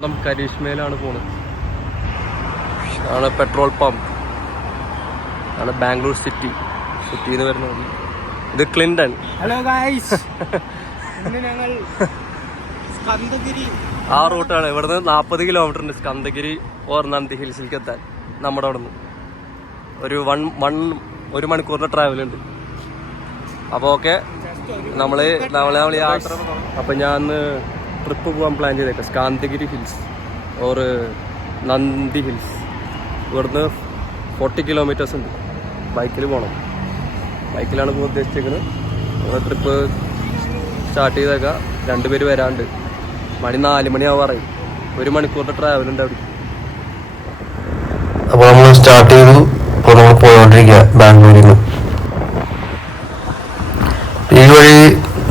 കരീഷ്മയിലാണ് പോണത്. ആണ് petrol pump ആണ് ബാംഗ്ലൂർ സിറ്റിന്ന് വരുന്നത്. ഇത് ക്ലിൻഡൺ. ഹലോ ഗായ്സ്, ഞങ്ങൾ ആ റൂട്ടാണ്. ഇവിടുന്ന് 40 കിലോമീറ്റർ ഉണ്ട് സ്കന്ദഗിരി ഓർ നന്ദി ഹിൽസിലേക്ക് എത്താൻ. നമ്മുടെ അവിടെ നിന്ന് ഒരു മണിക്കൂറിന്റെ ട്രാവൽ ഉണ്ട്. അപ്പോൾ ഓക്കെ, നമ്മള് യാത്ര. അപ്പം ഞാൻ ട്രിപ്പ് പോകാൻ പ്ലാൻ ചെയ്തേക്കാം. സ്കന്ദഗിരി ഹിൽസ് ഓർ നന്ദി ഹിൽസ്. ഇവിടുന്ന് 40 കിലോമീറ്റേഴ്സ് ഉണ്ട്. ബൈക്കിൽ പോകണം. ബൈക്കിലാണ് പോകാൻ ഉദ്ദേശിച്ചേക്കുന്നത്. നമ്മുടെ ട്രിപ്പ് സ്റ്റാർട്ട് ചെയ്തേക്കാം. 2 പേര് വരാണ്ട്. മണി 4 മണിയാവാറായി. 1 മണിക്കൂറിന്റെ ട്രാവൽ ഉണ്ട് അവിടെ. അപ്പോൾ നമ്മൾ സ്റ്റാർട്ട് ചെയ്തു. ഇപ്പോൾ നമ്മൾ പോയോണ്ടിരിക്കുക ബാംഗ്ലൂരിൽ നിന്ന്. ഈ വഴി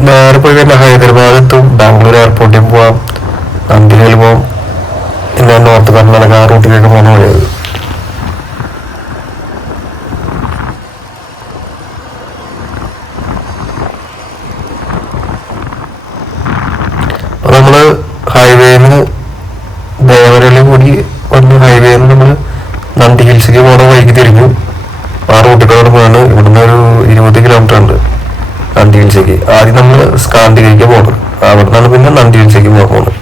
നേരെ പോയി കഴിഞ്ഞാൽ ഹൈദരാബാദ് എത്തും. ബാംഗ്ലൂർ എയർപോർട്ടിൽ പോവാം, നന്ദിയിൽ പോവാം. പിന്നെ നോർത്ത് കർണാടക ആ റൂട്ടിലേക്ക് പോകുന്ന വഴിയത്. അപ്പോൾ നമ്മൾ ഹൈവേന്ന് ദേവരയിൽ കൂടി വന്ന് ഹൈവേന്ന് നമ്മൾ നന്ദി ഹിൽസിലേക്ക് പോകുന്ന വഴിക്ക് തിരിഞ്ഞു. ആ റൂട്ടിലൂടെ പോയാണ്. ഇവിടുന്ന് ഒരു 20 കിലോമീറ്റർ ഉണ്ട് നന്ദി ഹിൽസിലേക്ക്. ആദ്യം നമ്മൾ സ്കന്ദഗിരിക്ക് പോകണം. അവിടെ നിന്നാണ് പിന്നെ നന്ദി ഹിൽസിലേക്ക് പോകുന്നത്.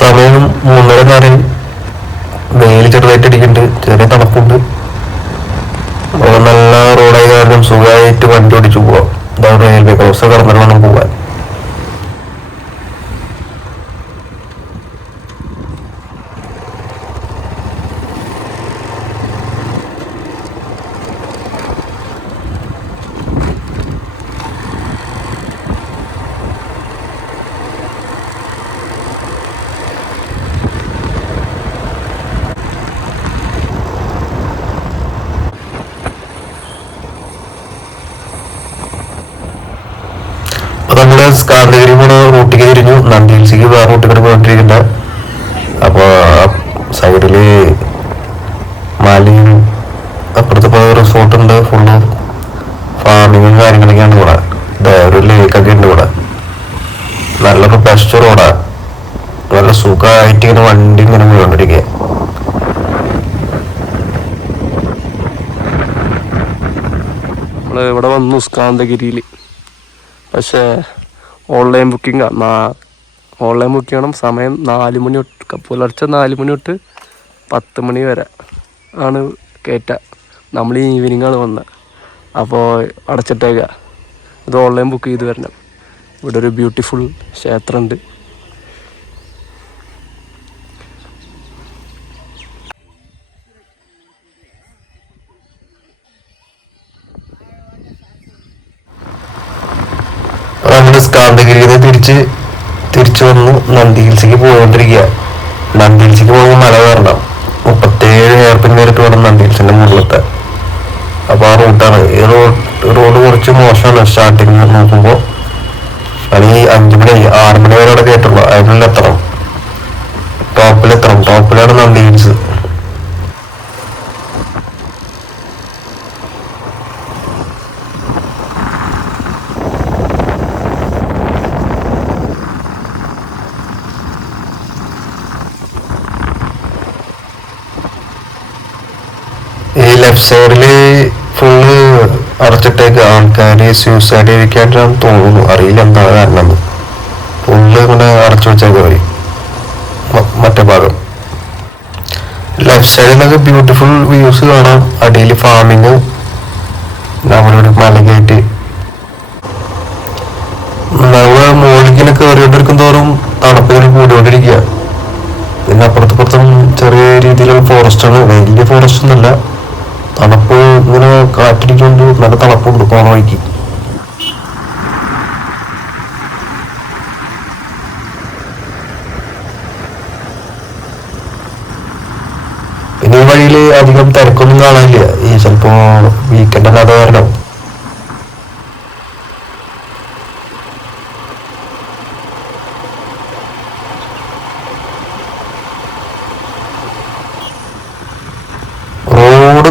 സമയം 3:30 വെയിൽ ചെറുതായിട്ട് അടിക്കുന്നുണ്ട്, ചെറിയ തണുപ്പുണ്ട്. നല്ല റോഡായ കാരണം സുഖമായിട്ട് വണ്ടി ഓടിച്ചു പോവാം. ഇതാണ് റെയിൽവേ ക്രോസ് കടന്നിട്ട് വേണം പോവാൻ. നമ്മള് സ്കന്ദഗിരി പോണ റൂട്ടിലേക്ക് തിരിഞ്ഞു. നന്ദി ഹിൽസിക്ക് വേറെ റൂട്ടിൽ പോയിട്ടിരിക്കണ്ട. അപ്പോൾ സൈഡില് മലയും അപ്പുറത്ത് പോയ റിസോർട്ടുണ്ട്. ഫുള്ള് ഫാമിങ്ങും കാര്യങ്ങളൊക്കെയാണ് ഇവിടെ. ഒരു ലേക്കൊക്കെ ഉണ്ട് ഇവിടെ. നല്ലൊരു ബെസ്റ്റ് റോഡാ. നല്ല സുഖമായിട്ട് ഇങ്ങനെ വണ്ടി ഇങ്ങനെ പോയിക്കൊണ്ടിരിക്കുക. ഇവിടെ വന്നു സ്കന്ദഗിരിയിൽ. പക്ഷേ ഓൺലൈൻ ബുക്കിംഗാണ്. ഓൺലൈൻ ബുക്ക് ചെയ്യണം. സമയം 4 മണി തൊട്ട് പുലർച്ചെ 4 മണി തൊട്ട് 10 മണി വരെ ആണ് കയറ്റുക. നമ്മൾ ഈവനിങ്ങാണ് വന്നത്. അപ്പോൾ അടച്ചിട്ടേക്ക. ഇത് ഓൺലൈൻ ബുക്ക് ചെയ്ത് വരണം. ഇവിടെ ഒരു ബ്യൂട്ടിഫുൾ ക്ഷേത്രമുണ്ട്. നമ്മള് സ്കന്ദഗിരിയിൽ നിന്ന് തിരിച്ചു വന്നു നന്ദി ഹിൽസിലേക്ക് പോയിക്കൊണ്ടിരിക്കുക. നന്ദി ഹിൽസിലേക്ക് പോകുമ്പോൾ മല കയറണം. 37 ഹെയർപിൻ കയറിട്ട് വേണം നന്ദി ഹിൽസിന്റെ മുകളിലെത്താൻ. അപ്പൊ ആ റൂട്ടാണ്. ഈ റോഡ് കുറച്ച് മോശമാണ് സ്റ്റാർട്ടിങ് നോക്കുമ്പോൾ. മണി 5 മണി 6 മണി വരെ അവിടെ കയറ്റുള്ളൂ. അതിനുള്ളിൽ എത്തണം. ടോപ്പിലാണ് നന്ദി ഹിൽസ്. ഈ ലെഫ്റ്റ് സൈഡില് ഫുള്ള് അടച്ചിട്ടേക്ക്. ആൾക്കാര് സൂസൈഡ് ചെയ്യിക്കാനാണെന്ന് തോന്നുന്നു. അറിയില്ല എന്താ കാരണം. ഫുള്ള് ഇങ്ങനെ അടച്ചു വെച്ചേക്ക് വഴി. മറ്റേ ഭാഗം ലെഫ്റ്റ് സൈഡിലൊക്കെ ബ്യൂട്ടിഫുൾ വ്യൂസ് കാണാം. അടിയിൽ ഫാമിങ്, നമ്മളൊരു മല കയറ്റി. നമ്മള് മുകളിലേക്ക് കയറിക്കൊണ്ടിരിക്കും തോറും തണുപ്പിങ്ങനെ കൂടിക്കൊണ്ടിരിക്കുക. പിന്നെ അപ്പുറത്തും ചെറിയ രീതിയിലുള്ള ഫോറസ്റ്റാണ്. വലിയ ഫോറസ്റ്റ് ഒന്നുമല്ല. തണുപ്പ് ഇങ്ങനെ കാറ്റിരിക്കൊണ്ട് നല്ല തണുപ്പുണ്ട് പോണ വഴിക്ക്. പിന്നെ ഈ വഴിയിൽ അധികം തിരക്കൊന്നും കാണാനില്ല. ഈ ചിലപ്പോ വീക്കെൻഡ് അല്ലാതെ കാരണം.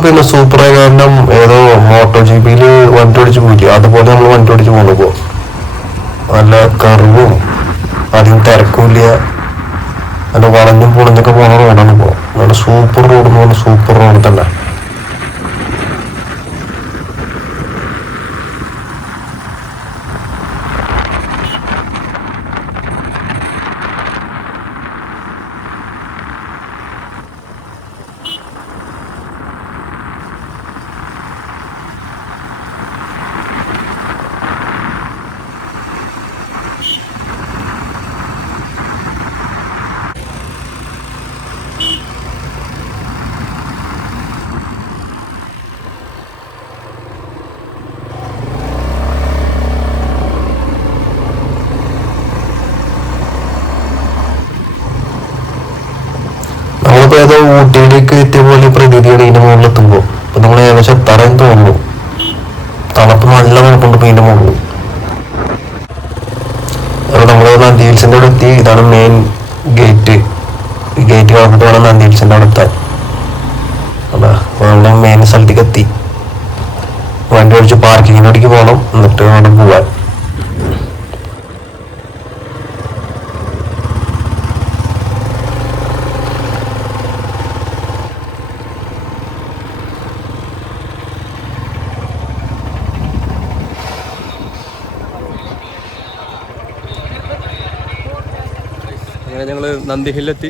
പിന്നെ സൂപ്പറായ കാരണം ഏതോ മോട്ടോ ജിപിയില് വണ്ടി ഓടിച്ച് പോയില്ലേ, അതുപോലെ നമ്മൾ വണ്ടി ഓടിച്ച് പോകുമ്പോ നല്ല കർവും അധികം തിരക്കില്ല. നല്ല വളഞ്ഞും പൊളിഞ്ഞൊക്കെ പോണ റോഡാണ് ഇപ്പോൾ. നല്ല സൂപ്പർ റോഡ് എന്ന് പറഞ്ഞാൽ സൂപ്പർ റോഡ് തന്നെ. നമ്മളിപ്പോ ഏതോ ഊട്ടിയിലേക്ക് എത്തിയ പോലെ പ്രതീതിയാണ് ഇതിന്റെ മുകളിൽ എത്തുമ്പോ. അപ്പൊ നമ്മൾ ഏകദേശം എത്താറേന്ന് തോന്നുന്നു. തണുപ്പ് നല്ല തണുപ്പുണ്ട് ഇപ്പൊ ഇതിന്റെ മുകളിൽ. അപ്പൊ നമ്മള് നന്ദി ഹിൽസിന്റെ അവിടെ എത്തി. ഇതാണ് മെയിൻ ഗേറ്റ്. ഈ ഗേറ്റ് കടന്നിട്ട് വേണം നന്ദി ഹിൽസിന്റെ അവിടെ എത്താൻ. അതാ നമ്മള് മെയിൻ സ്ഥലത്തേക്ക് എത്തി. വണ്ടി ഓടിച്ച് പാർക്കിങ്ങിനോടേക്ക് പോകണം, എന്നിട്ട് അവിടെ പോവാൻ. അങ്ങനെ ഞങ്ങൾ നന്ദി ഹില്ലെത്തി.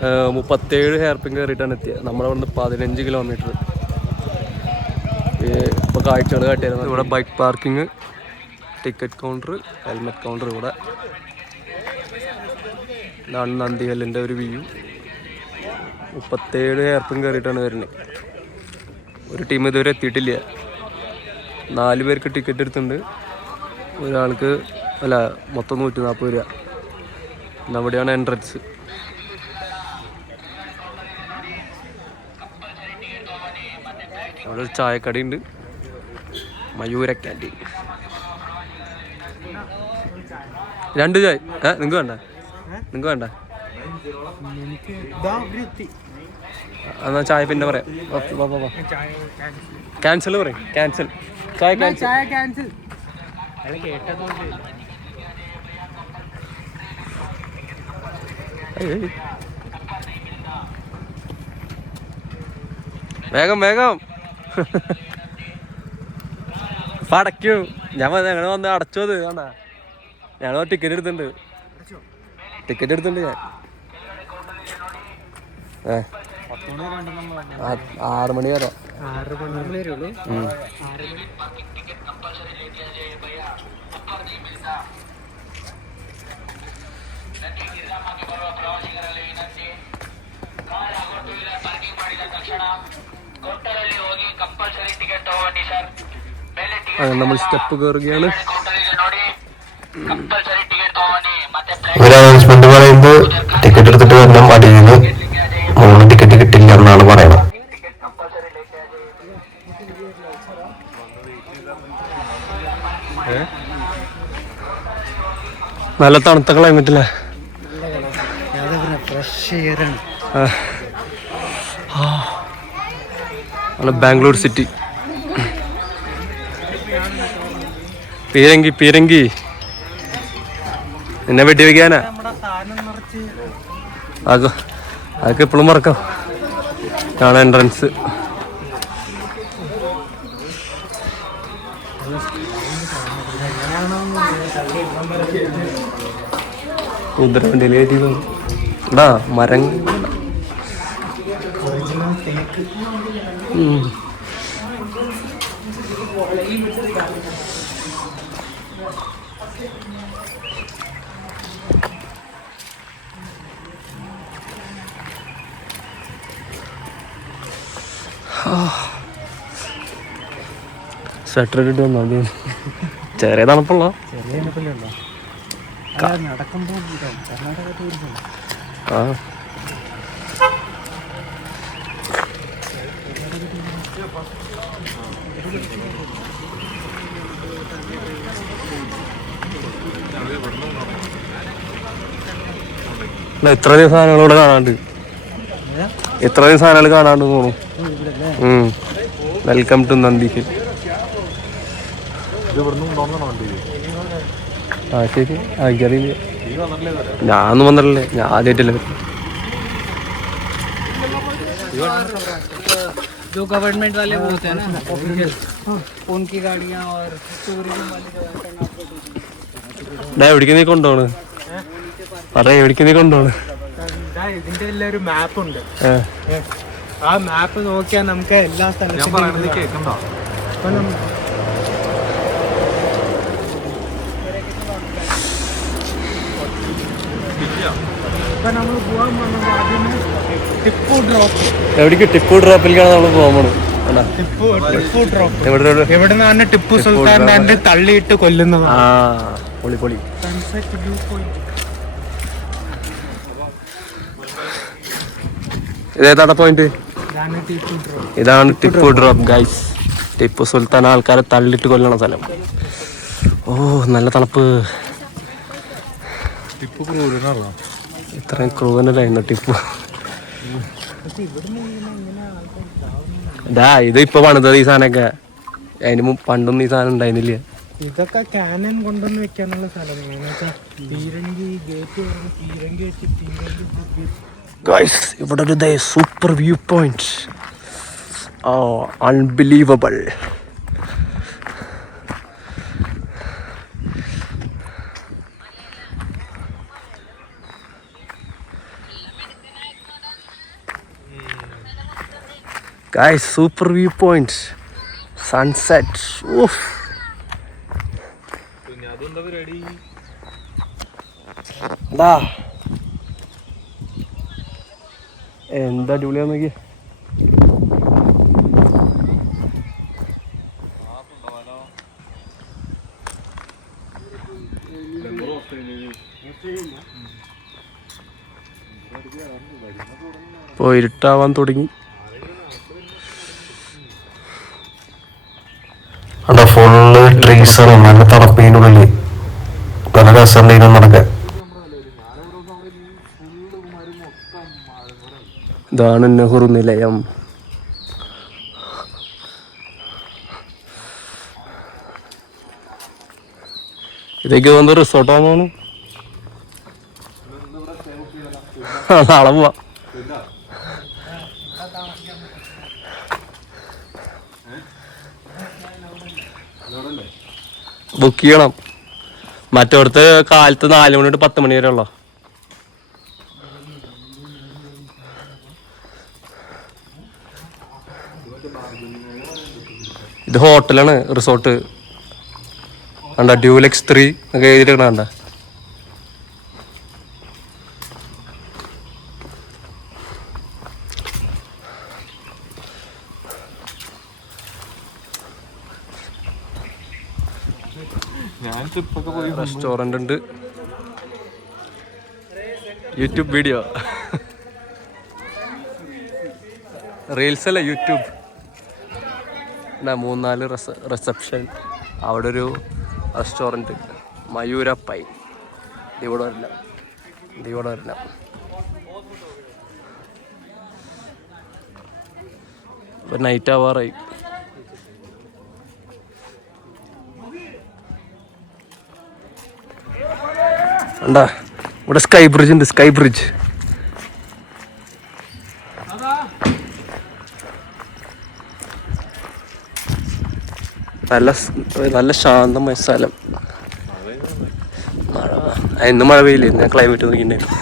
37 ഹെയർ പിൻ കയറിയിട്ടാണ് എത്തിയത്. നമ്മളവിടെ നിന്ന് 15 കിലോമീറ്റർ. ഇപ്പോൾ കാഴ്ചകൾ കാട്ടിയായിരുന്നു. ഇവിടെ bike parking, ticket counter, helmet counter. ഇവിടെ ഇതാണ് നന്ദി ഹില്ലിൻ്റെ ഒരു വ്യൂ. 37 ഹെയർ പിൻ കയറിയിട്ടാണ് വരുന്നത്. ഒരു ടീം ഇതുവരെ എത്തിയിട്ടില്ല. 4 പേർക്ക് ടിക്കറ്റ് എടുത്തിട്ടുണ്ട്. ഒരാൾക്ക് മൊത്തം 140 രൂപ. അവിടെയാണ് എൻട്രൻസ്. അവിടെ ഒരു ചായക്കട ഉണ്ട്, മയൂര ക്യാൻറ്റീൻ. 2 ചായ. നിങ്ങൾക്ക് വേണ്ട? നിങ്ങൾക്ക് വേണ്ട? എന്നാ ചായ പിന്നെ പറയാം. ക്യാൻസൽ പറയും. ക്യാൻസൽ. ചായ ക്യാൻസൽ. വേഗം വേഗം അടയ്ക്കും. ഞങ്ങൾ വന്ന് അടച്ചോ? അത് വേണ്ട, ഞങ്ങൾ ടിക്കറ്റ് എടുത്തിട്ടുണ്ട്. ഞാൻ 6 മണി വരെ. നമ്മൾ സ്റ്റെപ്പ് കയറുകയാണ്. ഇവര് അനൗൺസ്മെന്റ് പറയുമ്പോൾ ടിക്കറ്റ് എടുത്തിട്ട് വരണം, അടിയിൽ നിന്ന് 3 ടിക്കറ്റ് കിട്ടില്ല എന്നാണ് പറയണത്. നല്ല തണുത്ത ക്ലൈമറ്റല്ലേ? ബാംഗ്ലൂർ സിറ്റി. പീരങ്കി എന്നെ വെട്ടി വെക്കാനാ. അതൊക്കെ എപ്പോഴും മറക്കാം. ആണ് എൻട്രൻസ്. കുതിരവണ്ടിയിൽ കയറ്റിയതാ. മരം സ്വെറ്റർ ഇട്ടിട്ട് വന്നോ? ചെറിയ തണുപ്പുള്ള ഇത്രയധികം സാധനങ്ങളിവിടെ കാണാണ്ട്. ഇത്രയധികം സാധനങ്ങൾ കാണാണ്ട് തോന്നും. വെൽക്കം ടു നന്ദി ഹിൽ. ശരി. എനിക്കറിയില്ല. ഞാനൊന്നും വന്നിട്ടില്ലേ, ഞാൻ ആദ്യമായിട്ടല്ലേ. जो गवर्नमेंट वाले वो होते हैं ना ऑफिशियल, उनकी गाड़ियाँ और टूरिज्म वाली जगह. എവിടേക്ക് നീ കൊണ്ടുപോണ്? പറയാ എവിടേക്ക് നീ കൊണ്ടുപോണ്? ഇതിന്റെ എല്ലാം ഒരു മാപ്പ് ഉണ്ട്. ആ മാപ്പ് നോക്കിയാൽ നമുക്ക് എല്ലാ സ്ഥലത്തും നമ്മൾ പോകാൻ പോകുന്നത് ആദ്യമേ ടിപ്പു ഡ്രോപ്പ്. എവിടേക്ക്? ടിപ്പു ഡ്രോപ്പിലേക്കാണ് നമ്മൾ പോകാൻ പോണത്. ടിപ്പു ഡ്രോപ്പ് എവിടെ നിന്നാണ് ടിപ്പു സുൽത്താൻ തള്ളിയിട്ട് കൊല്ലുന്നത്. പൊളി പൊളി. Sunset view point. ഇതേതാ പോയിന്റ്? ഇതാണ് ടിപ്പു ഡ്രോപ്പ്. ഇതാണ് ടിപ്പു ഡ്രോപ്പ് ഗൈസ്. ടിപ്പു സുൽത്താൻ ആൾക്കാരെ തള്ളിയിട്ട് കൊല്ലണ സ്ഥലം. ഓ നല്ല തണുപ്പ്. ടിപ്പു ക്രൂരനാണോ? ഇത്രയും ക്രൂരനായിരുന്നു ടിപ്പു. ഇതാ ഇത് ഇപ്പൊ പണിതത് ഈ സാധനമൊക്കെ. അതിന് പണ്ടൊന്നും ഈ സാധനം ഉണ്ടായിരുന്നില്ല. ഇതൊക്കെ കാനൻ കൊണ്ടുവന്ന് വെക്കാനുള്ള സ്ഥലമാണ്. പീരങ്കി ഗേറ്റ് പീരങ്കി വെച്ച് പീരങ്കി. ഗൈസ് ഇവിടെ ഒരു super view point. Unbelievable. Guys, super viewpoint, sunset. Oof. Da. എന്താ അടിപൊളിയാ നോക്കി. ഇപ്പോൾ ഇരുട്ടാവാൻ തുടങ്ങി. അവിടെ ഫുള്ള് ട്രീസാണ്. നല്ല തണുപ്പിൻ്റെ ഉള്ളില് നല്ല രസമുണ്ടായിരുന്നു നടക്കാൻ. ഇതാണ് നെഹ്റു നിലയം. ഇതേക്ക് പോകുന്ന റിസോർട്ടാണ്. നാളെ പോവാ. ബുക്ക് ചെയ്യണം. മറ്റോടത്ത് കാലത്ത് 4 മണി തൊട്ട് 10 മണി വരെ ഉള്ളോ. ഇത് ഹോട്ടലാണ്, റിസോർട്ട്. കണ്ട ഡ്യൂലെക്സ് 3 ഒക്കെ എഴുതിയിട്ടാണ്. കണ്ട റെസ്റ്റോറന്റ് ഉണ്ട്. യൂട്യൂബ് വീഡിയോ, റീൽസ് അല്ല യൂട്യൂബ്. 3-4 റിസപ്ഷൻ. അവിടെ ഒരു റെസ്റ്റോറൻറ്റ് മയൂര പൈ. ഇവിടെ വരില്ല. ഇപ്പം നൈറ്റ് ആവാറായി. ഉണ്ടാ ഇവിടെ സ്കൈ ബ്രിഡ്ജ് ഉണ്ട്. സ്കൈ ബ്രിഡ്ജ് നല്ല ശാന്തമായ സ്ഥലം. ഇന്ന് മഴ പെയ്യില്ലേ? ഞാൻ ക്ലൈമറ്റ് നോക്കിയിട്ടുണ്ടായിരുന്നു.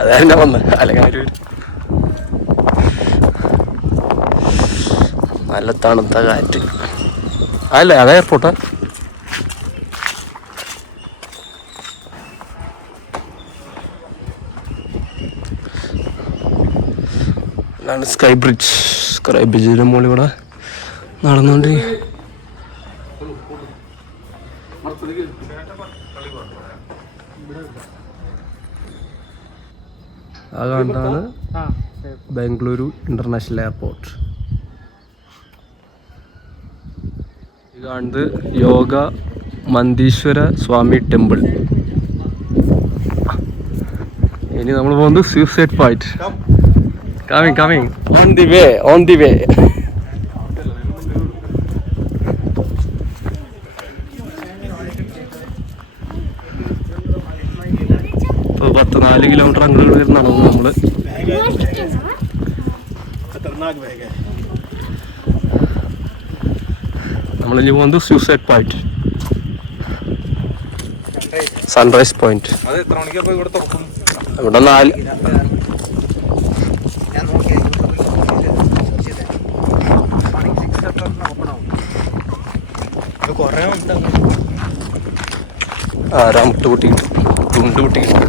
അതായത് ഞാൻ വന്നത്. അല്ലെങ്കിൽ നല്ല തണുത്ത കാറ്റ്. അല്ലേ അതാ എയർപോർട്ടാ? ഇതാണ് സ്കൈ ബ്രിഡ്ജിന്റെ മുകളിൽ കൂടെ നടന്നുകൊണ്ട് ആ കണ്ടാണ് ബാംഗ്ലൂരു ഇന്റർനാഷണൽ എയർപോർട്ട്. ഇത് കാണുന്നത് യോഗ മന്തീശ്വര സ്വാമി ടെമ്പിൾ. ഇനി നമ്മൾ പോകുന്നത് suicide point. Coming. On the way. 4 kilometre അങ്ങോട്ട് വരുന്നതാണ് നമ്മള്. നമ്മളിനി പോകുന്നത് സൂസൈഡ് പോയിന്റ്, സൺറൈസ് പോയിന്റ്. ഇവിടെ 4 ആരാ മുട്ട് പൊട്ടിക്കിട്ട് തുണ്ട് പൊട്ടിക്കിട്ട്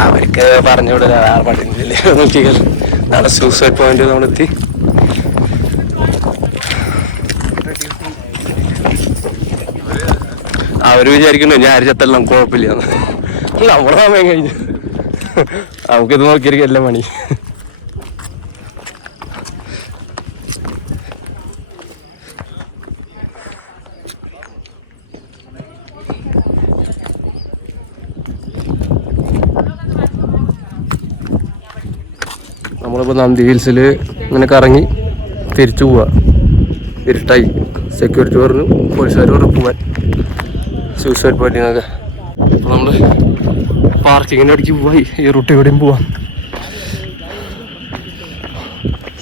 അവർക്ക് പറഞ്ഞു വിടില്ല, വേറെ പട്ടില്ലേ നോക്കിയാൽ. നാളെ സൂസൈഡ് പോയിന്റ് നമ്മളെത്തി. അവര് വിചാരിക്കുന്നു ഞാൻ ആര് ചത്തെല്ലാം കുഴപ്പമില്ലാന്ന്. നമ്മുടെ സമയം കഴിഞ്ഞു, നമുക്കിത് നോക്കിയിരിക്കും എല്ലാം പണി. നമ്മളിപ്പോൾ നന്ദി ഹിൽസിൽ ഇങ്ങനെ കറങ്ങി തിരിച്ചു പോവാ. ഇരുട്ടായി. സെക്യൂരിറ്റി പറഞ്ഞു, പോലീസുകാർ പറഞ്ഞു പോവാൻ സൂസൈഡ് പോയിന്റിനൊക്കെ. അപ്പോൾ നമ്മൾ പാർക്കിങ്ങിൻ്റെ അടിക്ക് പോയി. ഈ റൂട്ട് എവിടെയും പോവാം.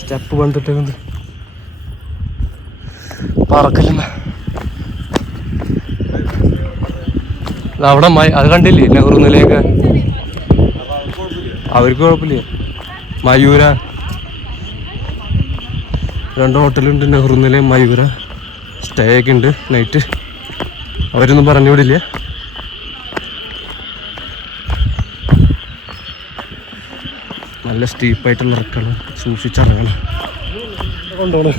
സ്റ്റെപ്പ് വന്നിട്ട് പറക്കല്ല അവിടെ അത് കണ്ടില്ലേ നെഹ്റു നിലയൊക്കെ. അവർക്ക് കുഴപ്പമില്ല. മയൂര 2 ഹോട്ടലുണ്ട്, നെഹ്റു നില, മയൂര. സ്റ്റേ ഒക്കെ ഉണ്ട് നൈറ്റ്. അവരൊന്നും പറഞ്ഞു വിടില്ല. നല്ല സ്റ്റീപ്പായിട്ടുള്ള ഇറക്കണം, സൂക്ഷിച്ചിറങ്ങണം. കൊണ്ടുപോകണം.